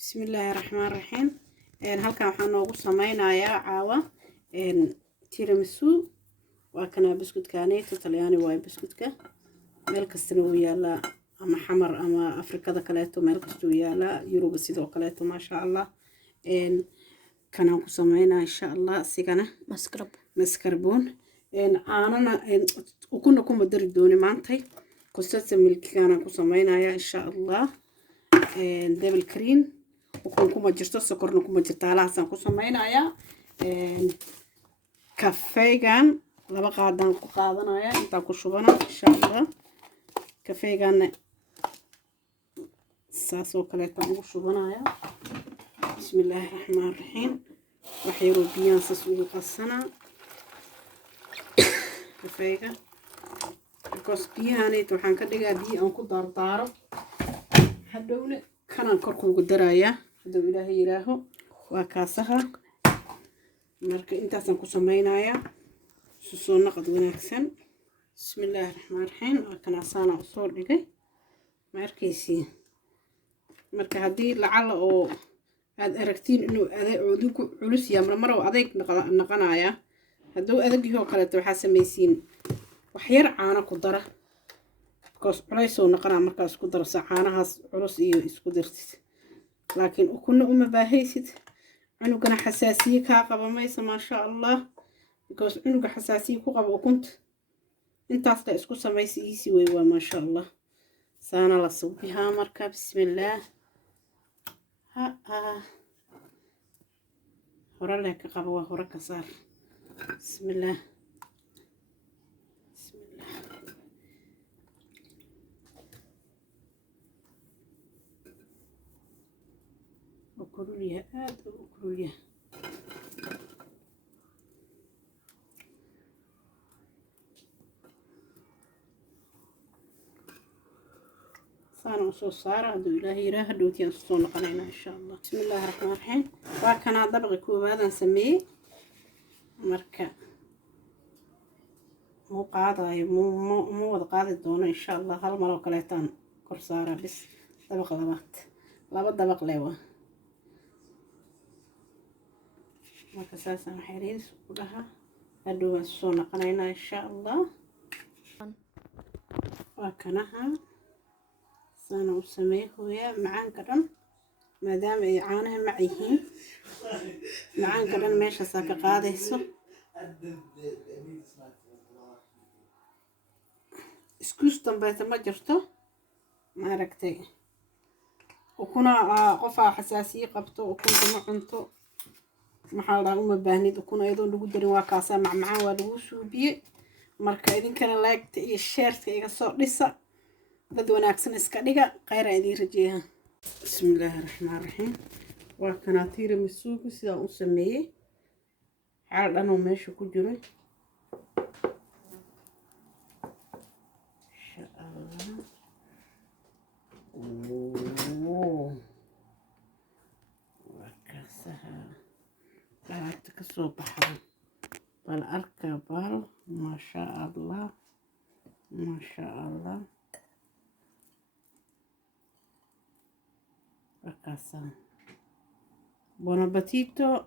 بسم الله الرحمن الرحيم. halkan waxaan noogu sameynayaa caawa tiramisu waa kana buskudkaaneyta talyaani waay buskudka meel kastana uu yaalaa ama xamar ama afrikada kaleeto meel kasta uu yaalaa Yurub sidoo kaleeto maasha Allah kanaan ku sameynaa insha Allah sigana mascarpone aanana ukuna kuma dari dooni maantay kusasa milkigaana ku sameynayaa insha Allah double cream وكم جرت السكر نكم جرت على حسن كوسا ماينا يا كافيجان لبا قادن قادنا يا انت كوشبنا ان شاء الله كافيجان ساسو كليتا كوشبنا يا بسم الله الرحمن الرحيم وحيرو بيان ساسو قصنا كافيجان كوس بياني waxaan ka dhigaa biyo aan ku dardaaro hadhowna kanaan korku ugu darayaa haduu ilaahay yiraaho waa kaasaha marka intaasaan ku sameynayaa soo naqad wanaagsan bismillaahir rahmaanir rahiim kana saana soo dhigay markaysi marka hadii lacala oo aad aragtiin inuu adeeg culus yahay mar adeeg naqanaya haduu adeeg yahay kale waxa sameeysiin wax yar caano ku dara because culaysoo naqana markaas ku daro saxaanahaas culus iyo isku dartid laakiin ukuna uma baahaysid cunugana xasaasiye ka qabamaysa ma sha Allah because cunuga xasaasiye ku qabo ukunta intaas la isku sameeyay easy way waa ma sha Allah saana la subiha marka bismillaah hore la ka qabo hore ka saar bismillaah وكلية وكلية صار وصوص صار هدو إلهي راه دوتي أنصون قنينا إن شاء الله بسم الله الرحمن الرحيم وكنا دبغ كوب هذا نسميه مركا مو قاعدة مو قاعدة دونه إن شاء الله هالمرة وكليتان كرسارة بس دبغ لبط دبغ ليوه marka saasan xiriis u dhaha hadhow soo naqanayna insha Allah waa kanaha saana u sameeyo macaan ka dhan maadaama ay caanaha macihiin macaan ka dhan meesha saa ka qaadayso iskuus dambeeta ma jirto ma aragtay ukuna qofa xasaasiye qabto ukunta ma cunto maxaa la uma baahnid ukuna ayadoo lagu darin waa kaasa macmacaan waa lagu suubiye marka idinkana like iyo share iga soo dhisa dad wanaagsan iska dhiga khayr idin rajeeyaa bismillaahir rahmaanir rahiim waa kana tiramisu sida uu sameeyay xal dhan oo meesha ku jiro insha Allah كسو بحر بالأركبال ما شاء الله ما شاء الله وكاسا بون ابيتيتو